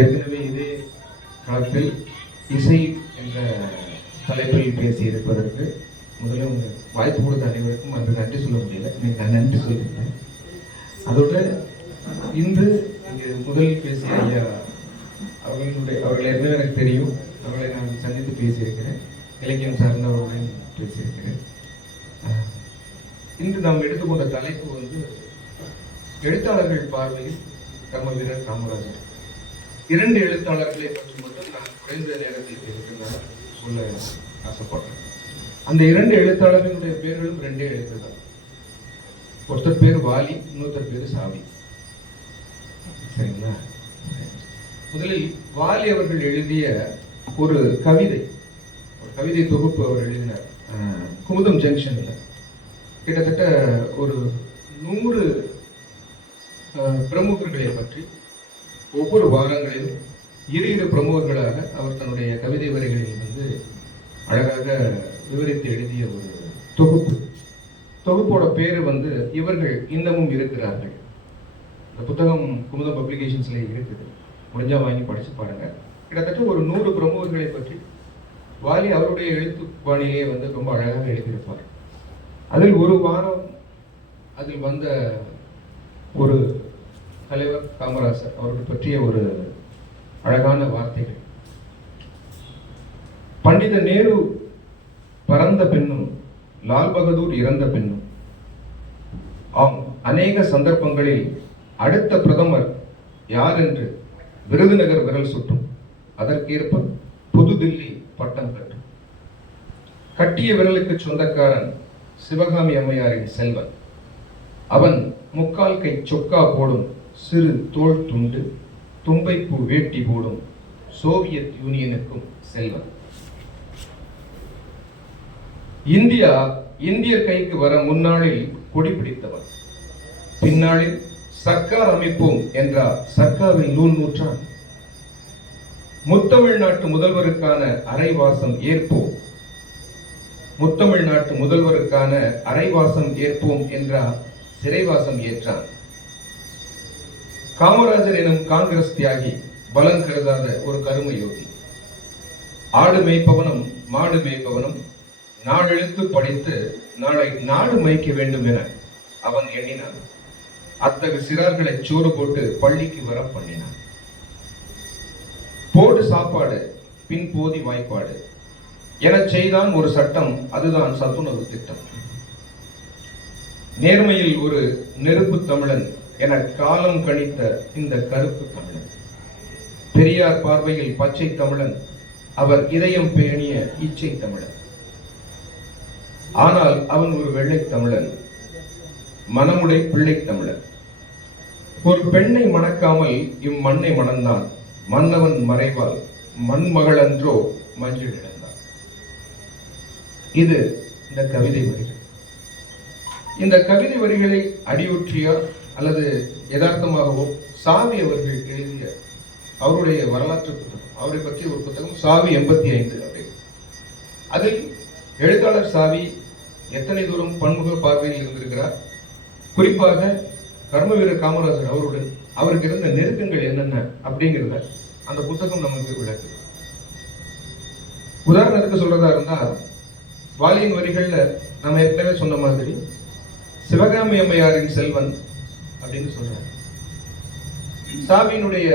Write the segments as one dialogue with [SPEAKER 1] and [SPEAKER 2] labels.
[SPEAKER 1] ஏற்கனவே இதே களத்தில் இசை என்ற தலைப்பில் பேசியிருப்பதற்கு முதல்ல உங்கள் வாய்ப்பு கொடுத்த அனைவருக்கும் அது நன்றி சொல்ல முடியல. நீங்கள் நான் நன்றி சொல்லியிருக்கேன். அதோட இன்று இங்கே முதல் பேசிய ஐயா அவர்களுடைய அவர்கள் என்ன எனக்கு தெரியும். அவர்களை நான் சந்தித்து பேசியிருக்கிறேன். இலக்கியம் சார்ந்தவர்களுடன் பேசியிருக்கிறேன். இன்று நாம் எடுத்துக்கொண்ட தலைப்பு வந்து எழுத்தாளர்கள் பார்வையில் கர்ம வீரர் காமராஜர். இரண்டு எழுத்தாளர்களை பற்றி மட்டும் நான் குறைந்த நேரத்தில் பேசுகிறேன் சொல்ல ஆசைப்படுறேன். அந்த இரண்டு எழுத்தாளர்களுடைய பேர்களும் ரெண்டே எழுத்து தான் ஒருத்தர் பேர் வாலி இன்னொருத்தர் பேர் சாவி. சரிங்களா? முதலில் வாலி அவர்கள் எழுதிய ஒரு கவிதை ஒரு கவிதை தொகுப்பு அவர் எழுதினார். குமுதம் ஜங்ஷனில். கிட்டத்தட்ட ஒரு நூறு பிரமுகர்களை பற்றி ஒவ்வொரு வாரங்களிலும் இரு இரு பிரமுகர்களாக அவர் தன்னுடைய கவிதை வரிகளில் வந்து அழகாக விவரித்து எழுதிய ஒரு தொகுப்பு. தொகுப்போட பேர் வந்து இவர்கள் இன்னமும் இருக்கிறார்கள். இந்த புத்தகம் குமுதம் பப்ளிகேஷன்ஸ்ல இருக்குது. முடிஞ்சா வாங்கி படிச்சு பாருங்க. கிட்டத்தட்ட ஒரு நூறு பிரமுகர்களை பற்றி வாலி அவருடைய எழுத்து பாணியிலேயே வந்து ரொம்ப அழகாக எழுதியிருப்பார். அதில் ஒரு வாரம் அதில் வந்த ஒரு தலைவர் காமராசர் அவர்கள் பற்றிய ஒரு அழகான வார்த்தைகள். பண்டித நேரு பறந்த பெண்ணும் லால் பகதூர் இறந்த பெண்ணும் ஆம் அநேக சந்தர்ப்பங்களில் அடுத்த பிரதமர் யார் என்று விருதுநகர் விரல் சுட்டும். அதற்கேற்ப புதுதில்லி பட்டம் கட்டும். கட்டிய விரலுக்கு சொந்தக்காரன் சிவகாமி அம்மையாரின் செல்வன். அவன் முக்கால் கை சொக்கா போடும் சிறு தோள் துண்டு தும்பைப்பூ வேட்டி போடும் சோவியத் யூனியனுக்கும் செல்வம். இந்தியா இந்திய கைக்கு வர முன்னாளில் கொடி பிடித்தவர் பின்னாளில் சர்க்கார் அமைப்போம் என்றார் சர்க்காரில் நூல் நூற்றான். முத்தமிழ்நாட்டு முதல்வருக்கான அரைவாசம் ஏற்போம். முத்தமிழ்நாட்டு முதல்வருக்கான அரைவாசம் ஏற்போம் என்றார் சிறைவாசம் ஏற்றான். காமராஜர் எனும் காங்கிரஸ் தியாகி பலம் கருதாத ஒரு கரும யோகி. ஆடு மேய்ப்பவனும் மாடு மேய்ப்பவனும் நாடெழுத்து படித்து நாளை நாடு மேய்க்க வேண்டும் என அவன் எண்ணினான். அத்தகு சிறார்களை சோறு போட்டு பள்ளிக்கு வர பண்ணினான். போடு சாப்பாடு பின் போதி வாய்ப்பாடு. என செய்தான் ஒரு சட்டம் அதுதான் சத்துணவு திட்டம். நேர்மையில் ஒரு நெருப்பு தமிழன் என காலம் கணித்த இந்த கருப்பு தமிழன். பெரியார் பார்வையில் பச்சை தமிழன் அவர் இதயம் பேணிய இச்சை தமிழன். ஆனால் அவன் ஒரு வெள்ளை தமிழன் மனமுடை பிள்ளை தமிழன். ஒரு பெண்ணை மணக்காமல் இம்மண்ணை மணந்தான் மன்னவன் மறைவால் மண்மகளன்றோ மஞ்சள் இழந்தான். இது இந்த கவிதை வரிகள். இந்த கவிதை வரிகளை அடியொற்றியா அல்லது யதார்த்தமாகவோ சாவி அவர்கள் எழுதிய அவருடைய வரலாற்று புத்தகம் அவரை பற்றி ஒரு புத்தகம் சாவி எண்பத்தி ஐந்து அதில் எழுத்தாளர் சாவி எத்தனை தூரம் பன்முக பார்வையில் இருந்திருக்கிறார்? குறிப்பாக கர்மவீர காமராஜர் அவருடன் அவருக்கு இருந்த நெருக்கங்கள் என்னென்ன அப்படிங்கிறத அந்த புத்தகம் நமக்கு விளக்கு உதாரணத்துக்கு சொல்றதா இருந்தா வாலியின் வரிகள்ல நம்ம ஏற்கனவே சொன்ன மாதிரி சிவகாமி அம்மையாரின் செல்வன் அப்படின்னு சொல்றாரு. சாவியினுடைய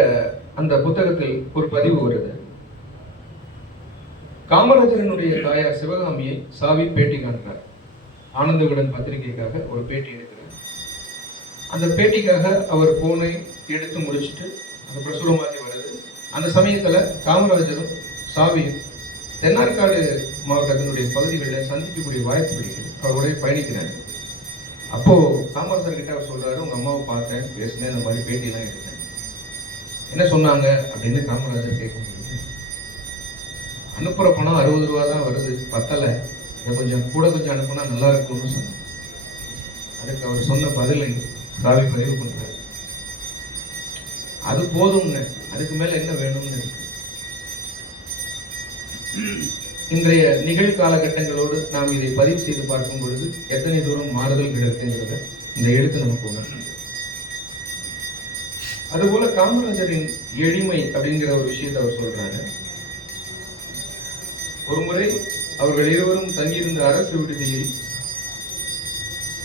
[SPEAKER 1] அந்த புத்தகத்தில் ஒரு பதிவு வருது. காமராஜரனுடைய தாயார் சிவகாமியை சாவி பேட்டி காண்கிறார் ஆனந்த விகடன் பத்திரிகைக்காக ஒரு பேட்டி எடுக்கிறார். அந்த பேட்டிக்காக அவர் போனை எடுத்து முடிச்சுட்டு அந்த பிரசுரமாகி வருது அந்த சமயத்துல காமராஜரும் சாவியும் தென்னார்காடு மாவட்டத்தினுடைய பகுதிகளில் சந்திக்கக்கூடிய வாய்ப்பு கிடைக்கிறது அவருடைய பயணிக்கிறார்கள். அப்போ காமராஜர் கிட்ட அவர் சொல்றாரு உங்க அம்மாவை பார்த்தேன் பேசினேன் இந்த மாதிரி பேட்டியெல்லாம் எடுத்தேன். என்ன சொன்னாங்க அப்படின்னு காமராஜர் கேட்க முடியுது அனுப்புற பணம் அறுபது ரூபா தான் வருது பத்தல. இதை கொஞ்சம் கூட கொஞ்சம் அனுப்புனா நல்லா இருக்கும்னு சொன்னாங்க. அதுக்கு அவர் சொன்ன பதிலை சாவி பதிவு பண்றாரு. அது போதும்னு அதுக்கு மேல என்ன வேணும்னு இருக்கு? இன்றைய நிகழ் காலகட்டங்களோடு நாம் இதை பதிவு செய்து பார்க்கும் பொழுது எத்தனை தூரம் மாறுதல்கள் இருக்குங்கிறத இந்த எழுத்து நமக்கு உணர்த்துது அதுபோல காமராஜரின் எளிமை அப்படிங்கிற ஒரு விஷயத்தை அவர் சொல்றாரு. ஒரு முறை அவர்கள் இருவரும் தங்கியிருந்த அரசு விடுதியில்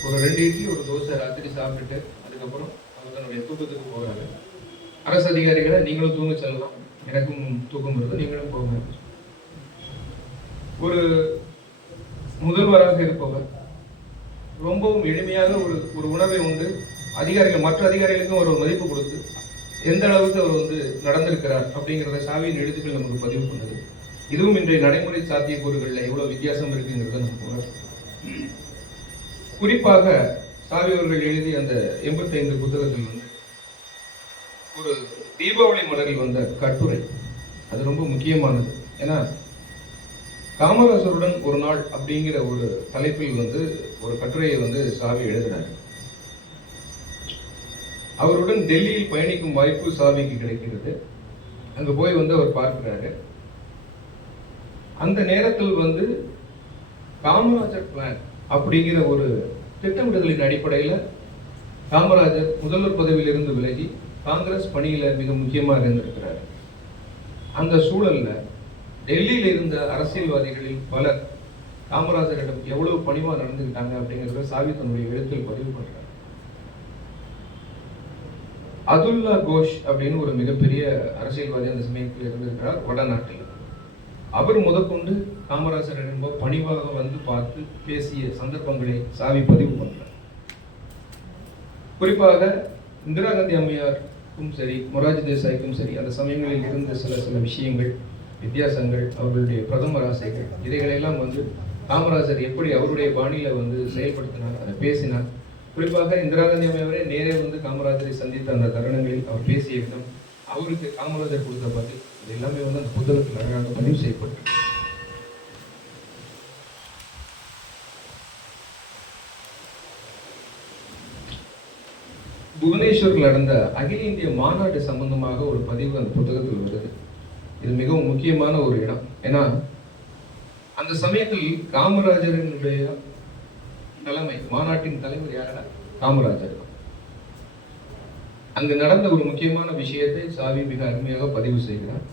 [SPEAKER 1] ஒரு ரெண்டு இட்லி ஒரு தோசை ராத்திரி சாப்பிட்டுட்டு அதுக்கப்புறம் அவர் தன்னுடைய தூக்கத்துக்கு போகிறாரு அரசு அதிகாரிகளை நீங்களும் தூங்க செல்லலாம். எனக்கும் தூக்கம் வருது நீங்களும் போங்க. ஒரு முதல்வராக இருப்பவர். ரொம்பவும் எளிமையாக ஒரு ஒரு உணவை உண்டு. அதிகாரிகள் மற்ற அதிகாரிகளுக்கும் ஒரு மதிப்பு கொடுத்து எந்த அளவுக்கு அவர் வந்து நடந்திருக்கிறார் அப்படிங்கிறத சாவியின் எழுத்துக்கள் நமக்கு பதிவு பண்ணுது. இதுவும் இன்றைய நடைமுறை சாத்தியக்கூறுகளில் எவ்வளோ வித்தியாசம் இருக்குங்கிறத நமக்கு உணர்த்தும் குறிப்பாக சாவி அவர்கள் எழுதிய அந்த எண்பத்தைந்து புத்தகத்தில் வந்து ஒரு தீபாவளி மலரில் வந்த கட்டுரை. அது ரொம்ப முக்கியமானது. ஏன்னா காமராஜருடன் ஒரு நாள் அப்படிங்கிற ஒரு தலைப்பில் வந்து ஒரு கட்டுரையை வந்து சாவி எழுதினார். அவருடன் டெல்லியில் பயணிக்கும் வாய்ப்பு சாவிக்கு கிடைக்கிறது. அங்கே போய் வந்து அவர் பார்க்கிறாரு. அந்த நேரத்தில் வந்து காமராஜர் பிளான் அப்படிங்கிற ஒரு திட்டமிடுதலின் அடிப்படையில் காமராஜர் முதல்வர் பதவியிலிருந்து விலகி காங்கிரஸ் பணியில் மிக முக்கியமாக இருந்திருக்கிறார். அந்த சூழலில் டெல்லியில் இருந்த அரசியல்வாதிகளில் பலர் காமராஜரிடம் எவ்வளவு பணிவா நடந்துக்கிட்டாங்க அப்படிங்கிறத சாவி தன்னுடைய எழுத்தில் பதிவு பண்றார். அதுல்லா கோஷ் அப்படின்னு ஒரு மிகப்பெரிய அரசியல்வாதி அந்த சமயத்தில் இருந்திருக்கிறார் வடநாட்டில். அவர் முதற்கொண்டு காமராஜர் ரொம்ப பணிவாக வந்து பார்த்து பேசிய சந்தர்ப்பங்களை சாவி பதிவு பண்றார். குறிப்பாக இந்திரா காந்தி அம்மையாருக்கும் சரி மொராஜி தேசாய்க்கும் சரி அந்த சமயங்களில் இருந்த சில சில விஷயங்கள் வித்தியாசங்கள் அவர்களுடைய பிரதம ஆசைகள் இதைகளெல்லாம் வந்து காமராஜர் எப்படி அவருடைய பாணியில வந்து செயல்படுத்தினார் அதை பேசினார். குறிப்பாக இந்திரா காந்தி நேரே வந்து காமராஜரை சந்தித்த அந்த தருணங்களில் அவர் பேசிய விதம் அவருக்கு காமராஜர் கொடுத்த பதில் இது எல்லாமே வந்து அந்த புத்தகத்தில் அழகாக பதிவு செய்யப்பட்டிருக்கு. புவனேஸ்வரில் நடந்த அகில இந்திய மாநாடு சம்பந்தமாக ஒரு பதிவு அந்த புத்தகத்தில் வருது இது மிகவும் முக்கியமான ஒரு இடம். ஏன்னா அந்த சமயத்தில் காமராஜரனுடைய தலைமை மாநாட்டின் தலைவர் யாரா காமராஜர். அங்கு நடந்த ஒரு முக்கியமான விஷயத்தை சாவி மிக அருமையாக பதிவு செய்கிறார்.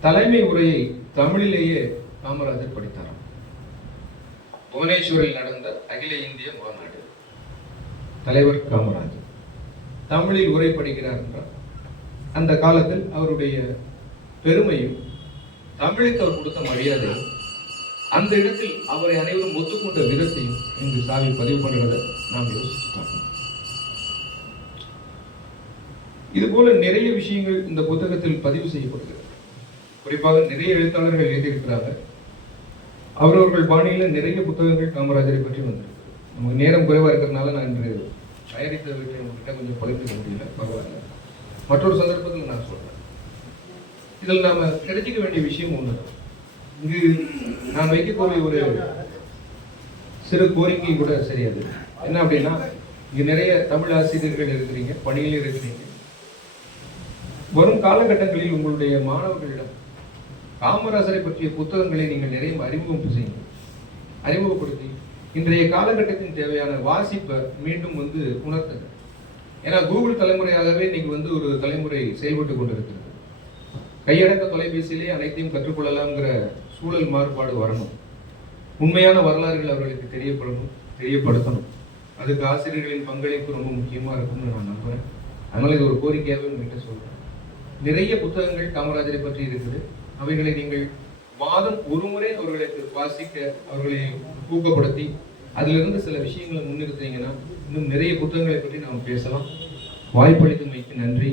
[SPEAKER 1] தலைமை உரையை தமிழிலேயே காமராஜர் படித்தார். புவனேஸ்வரில் நடந்த அகில இந்திய மாநாடு. தலைவர் காமராஜர். தமிழில் உரை படிக்கிறார் என்றார் அந்த காலத்தில் அவருடைய பெருமையும் தமிழுக்கு அவர் கொடுத்த மரியாதையும் அந்த இடத்தில் அவரை அனைவரும் ஒத்துக்கொண்ட விதத்தையும் இங்கு சாவி பதிவு பண்ணுறதை நாம் யோசிச்சு பார்க்கணும். இது போல நிறைய விஷயங்கள் இந்த புத்தகத்தில் பதிவு செய்யப்படுகிறது குறிப்பாக நிறைய எழுத்தாளர்கள் எழுதியிருக்கிறாங்க. அவரவர்கள் பாணியில் நிறைய புத்தகங்கள் காமராஜரை பற்றி வந்திருக்கு. நமக்கு நேரம் குறைவாக இருக்கிறதுனால நான் இன்று தயாரித்த உங்ககிட்ட கொஞ்சம் பகிர்ந்துக்க முடியல. பரவாயில்ல. மற்றொரு சந்தர்ப்பத்தில் நான் சொல்கிறேன் இதில் நாம் கிடைச்சிக்க வேண்டிய விஷயம் ஒன்று. இங்கு நான் வைக்கக்கூடிய ஒரு சிறு கோரிக்கை கூட சரியாது. என்ன அப்படின்னா இங்கே நிறைய தமிழ் ஆசிரியர்கள் இருக்கிறீங்க பணியில் இருக்கிறீங்க. வரும் காலகட்டங்களில் உங்களுடைய மாணவர்களிடம் காமராசரை பற்றிய புத்தகங்களை நீங்கள் நிறைய அறிமுகம் செய்யுங்கள். அறிமுகப்படுத்தி இன்றைய காலகட்டத்தின் தேவையான வாசிப்பை மீண்டும் வந்து உணர்த்துங்க ஏன்னா கூகுள் தலைமுறையாகவே இன்னைக்கு வந்து ஒரு தலைமுறை செயல்பட்டு கொண்டிருக்கிறது. கையடக்க தொலைபேசியிலே அனைத்தையும் கற்றுக்கொள்ளலாம்ங்கிற சூழல் மாறுபாடு வரணும். உண்மையான வரலாறுகள் அவர்களுக்கு தெரியப்படணும் தெரியப்படுத்தணும். அதுக்கு ஆசிரியர்களின் பங்களிப்பு ரொம்ப முக்கியமாக இருக்கும்னு நான் நம்புகிறேன் அதனால் இது ஒரு கோரிக்கையாகவே உங்ககிட்ட சொல்கிறேன் நிறைய புத்தகங்கள் காமராஜரை பற்றி இருக்குது. அவைகளை நீங்கள் மாதம் ஒரு முறை அவர்களுக்கு வாசிக்க அவர்களை ஊக்கப்படுத்தி அதிலிருந்து சில விஷயங்களை முன்னிறுத்தீங்கன்னா இன்னும் நிறைய புத்தகங்களை பற்றி நாம் பேசலாம். வாய்ப்பளித்தமைக்கு நன்றி.